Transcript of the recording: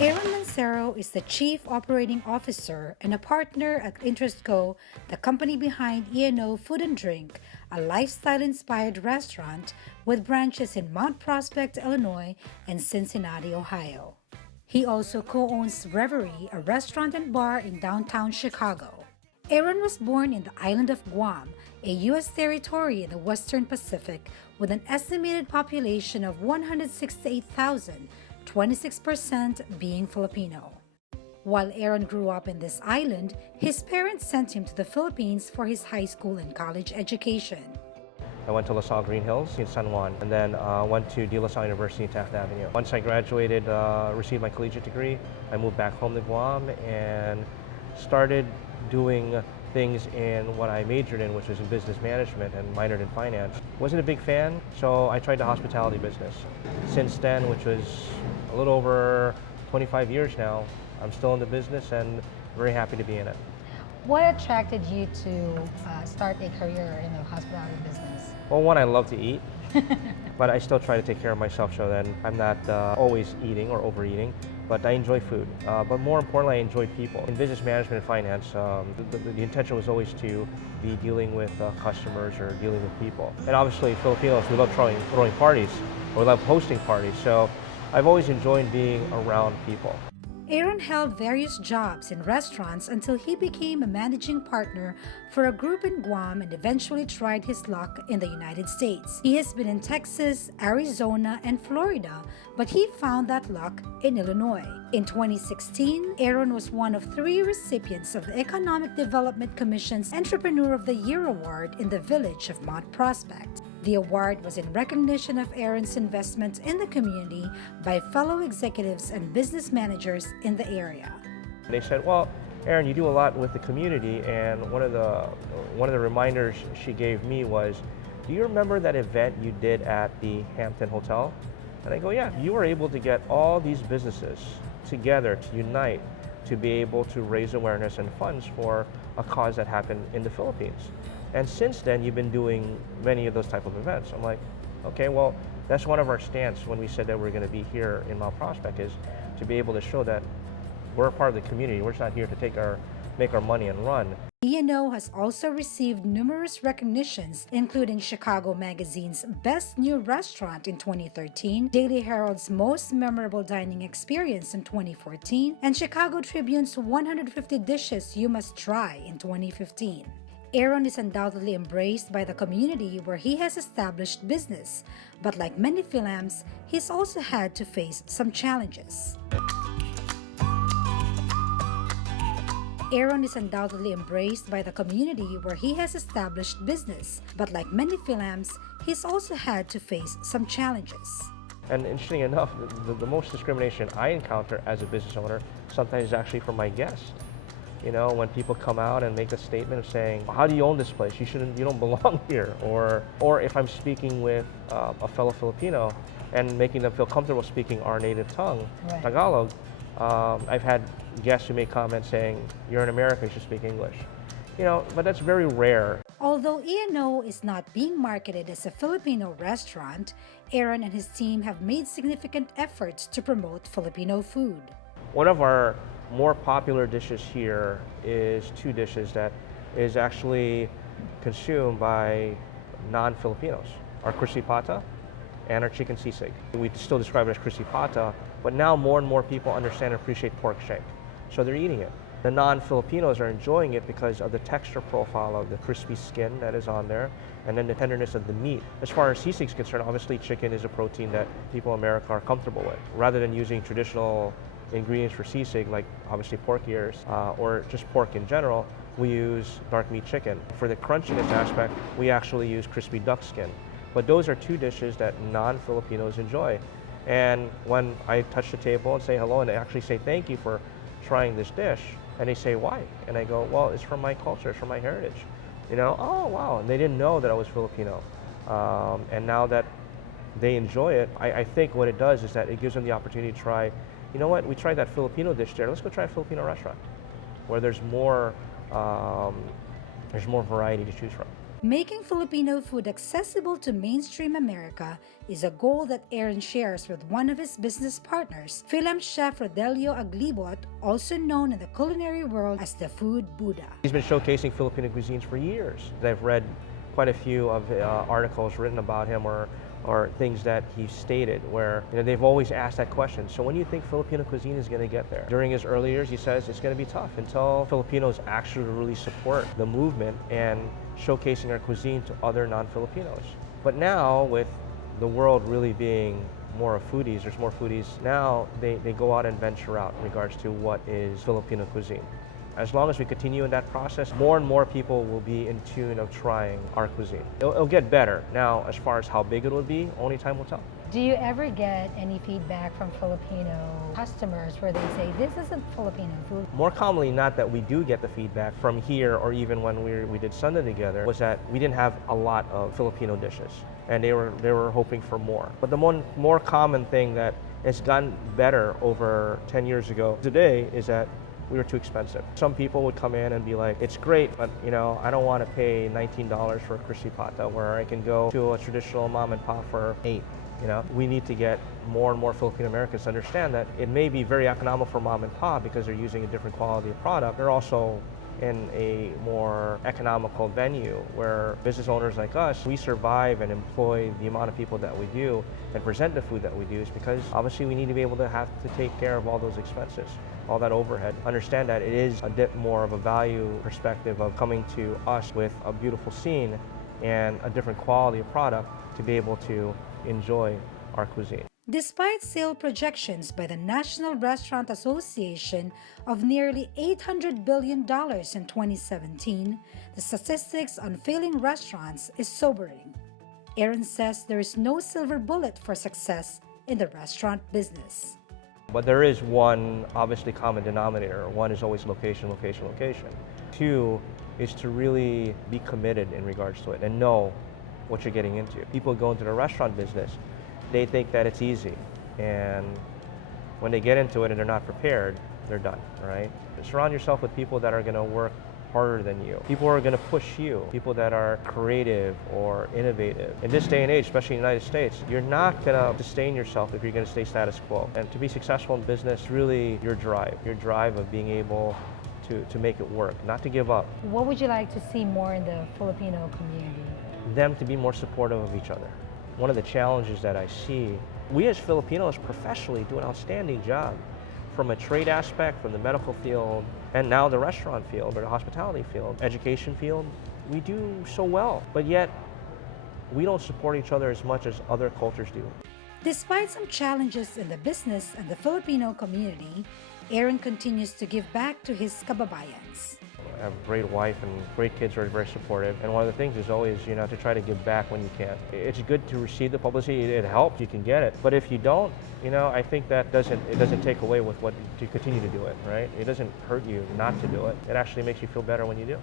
Aeron Lancero is the Chief Operating Officer and a partner at InterestGo, the company behind E&O Food and Drink, a lifestyle-inspired restaurant with branches in Mount Prospect, Illinois, and Cincinnati, Ohio. He also co-owns Reverie, a restaurant and bar in downtown Chicago. Aeron was born in the island of Guam, a U.S. territory in the Western Pacific with an estimated population of 168,000, 26% being Filipino. While Aeron grew up in this island, his parents sent him to the Philippines for his high school and college education. I went to LaSalle Green Hills in San Juan, and then went to De La Salle University in Taft Avenue. Once I graduated, received my collegiate degree, I moved back home to Guam and started doing things in what I majored in, which was in business management, and minored in finance. Wasn't a big fan, so I tried the hospitality business. Since then, which was a little over 25 years now, I'm still in the business and very happy to be in it. What attracted you to start a career in the hospitality business? Well, one, I love to eat, but I still try to take care of myself so then I'm not always eating or overeating, but I enjoy food. But more importantly, I enjoy people. In business management and finance, the intention was always to be dealing with customers or dealing with people. And obviously, Filipinos, we love throwing parties, or we love hosting parties, so I've always enjoyed being around people. Aeron held various jobs in restaurants until he became a managing partner for a group in Guam and eventually tried his luck in the United States. He has been in Texas, Arizona, and Florida, but he found that luck in Illinois. In 2016, Aeron was one of 3 recipients of the Economic Development Commission's Entrepreneur of the Year Award in the village of Mount Prospect. The award was in recognition of Aeron's investment in the community by fellow executives and business managers in the area. They said, well, Aeron, you do a lot with the community, and one of the reminders she gave me was, do you remember that event you did at the Hampton Hotel? And I go, yeah, you were able to get all these businesses together to unite to be able to raise awareness and funds for a cause that happened in the Philippines. And since then, you've been doing many of those type of events. I'm like, okay, well, that's one of our stance when we said that we're going to be here in Mount Prospect, is to be able to show that we're a part of the community. We're just not here to make our money and run. E&O has also received numerous recognitions, including Chicago Magazine's Best New Restaurant in 2013, Daily Herald's Most Memorable Dining Experience in 2014, and Chicago Tribune's 150 Dishes You Must Try in 2015. Aeron is undoubtedly embraced by the community where he has established business, but like many Fil-Ams, he's also had to face some challenges. Aeron is undoubtedly embraced by the community where he has established business, but like many Fil-Ams, he's also had to face some challenges. And interesting enough, the most discrimination I encounter as a business owner sometimes is actually from my guests. You know, when people come out and make a statement of saying, how do you own this place? You don't belong here. Or if I'm speaking with a fellow Filipino and making them feel comfortable speaking our native tongue, right, Tagalog, I've had guests who make comments saying, you're in America, you should speak English. You know, but that's very rare. Although E&O is not being marketed as a Filipino restaurant, Aeron and his team have made significant efforts to promote Filipino food. One of our more popular dishes here is 2 dishes that is actually consumed by non-Filipinos. Our crispy pata and our chicken sisig. We still describe it as crispy pata, but now more and more people understand and appreciate pork shank, so they're eating it. The non-Filipinos are enjoying it because of the texture profile of the crispy skin that is on there, and then the tenderness of the meat. As far as sisig is concerned, obviously chicken is a protein that people in America are comfortable with. Rather than using traditional ingredients for sisig, like obviously pork ears or just pork in general, we use dark meat chicken. For the crunchiness aspect, we actually use crispy duck skin. But those are 2 dishes that non-Filipinos enjoy. And when I touch the table and say hello and they actually say thank you for trying this dish, and they say why? And I go, well, it's from my culture, it's from my heritage. You know, oh wow, and they didn't know that I was Filipino. And now that they enjoy it, I think what it does is that it gives them the opportunity to try, you know what, we tried that Filipino dish there, let's go try a Filipino restaurant where there's more variety to choose from. Making Filipino food accessible to mainstream America is a goal that Aeron shares with one of his business partners, Fil-Am chef Rodelio Aglibot, also known in the culinary world as the Food Buddha. He's been showcasing Filipino cuisines for years. I've read quite a few of articles written about him or things that he stated where they've always asked that question. So when do you think Filipino cuisine is going to get there? During his early years, he says it's going to be tough until Filipinos actually really support the movement and showcasing our cuisine to other non-Filipinos. But now with the world really being more of foodies, there's more foodies, now they go out and venture out in regards to what is Filipino cuisine. As long as we continue in that process, more and more people will be in tune of trying our cuisine. It'll get better. Now, as far as how big it will be, only time will tell. Do you ever get any feedback from Filipino customers where they say, this isn't Filipino food? More commonly, not that we do get the feedback from here or even when we did Sunday together, was that we didn't have a lot of Filipino dishes and they were hoping for more. But the more common thing that has gotten better over 10 years ago today is that we were too expensive. Some people would come in and be like, it's great, but I don't want to pay $19 for a crispy pata where I can go to a traditional mom and pop for $8. We need to get more and more Filipino Americans to understand that it may be very economical for mom and pop because they're using a different quality of product. They're also in a more economical venue where business owners like us, we survive and employ the amount of people that we do and present the food that we do is because obviously we need to be able to have to take care of all those expenses, all that overhead. Understand that it is a bit more of a value perspective of coming to us with a beautiful scene and a different quality of product to be able to enjoy our cuisine. Despite sale projections by the National Restaurant Association of nearly $800 billion in 2017, the statistics on failing restaurants is sobering. Aeron says there is no silver bullet for success in the restaurant business. But there is one obviously common denominator. One is always location, location, location. Two is to really be committed in regards to it and know what you're getting into. People go into the restaurant business, they think that it's easy, and when they get into it and they're not prepared, they're done, right? Surround yourself with people that are going to work harder than you. People are going to push you. People that are creative or innovative. In this day and age, especially in the United States, you're not going to sustain yourself if you're going to stay status quo. And to be successful in business, really your drive of being able to make it work, not to give up. What would you like to see more in the Filipino community? Them to be more supportive of each other. One of the challenges that I see, we as Filipinos professionally do an outstanding job from a trade aspect, from the medical field, and now the restaurant field or the hospitality field, education field. We do so well, but yet we don't support each other as much as other cultures do. Despite some challenges in the business and the Filipino community, Aeron continues to give back to his kababayans. I have a great wife and great kids who are very supportive. And one of the things is always, to try to give back when you can. It's good to receive the publicity. It helps. You can get it. But if you don't, I think that it doesn't take away with what to continue to do it, right? It doesn't hurt you not to do it. It actually makes you feel better when you do.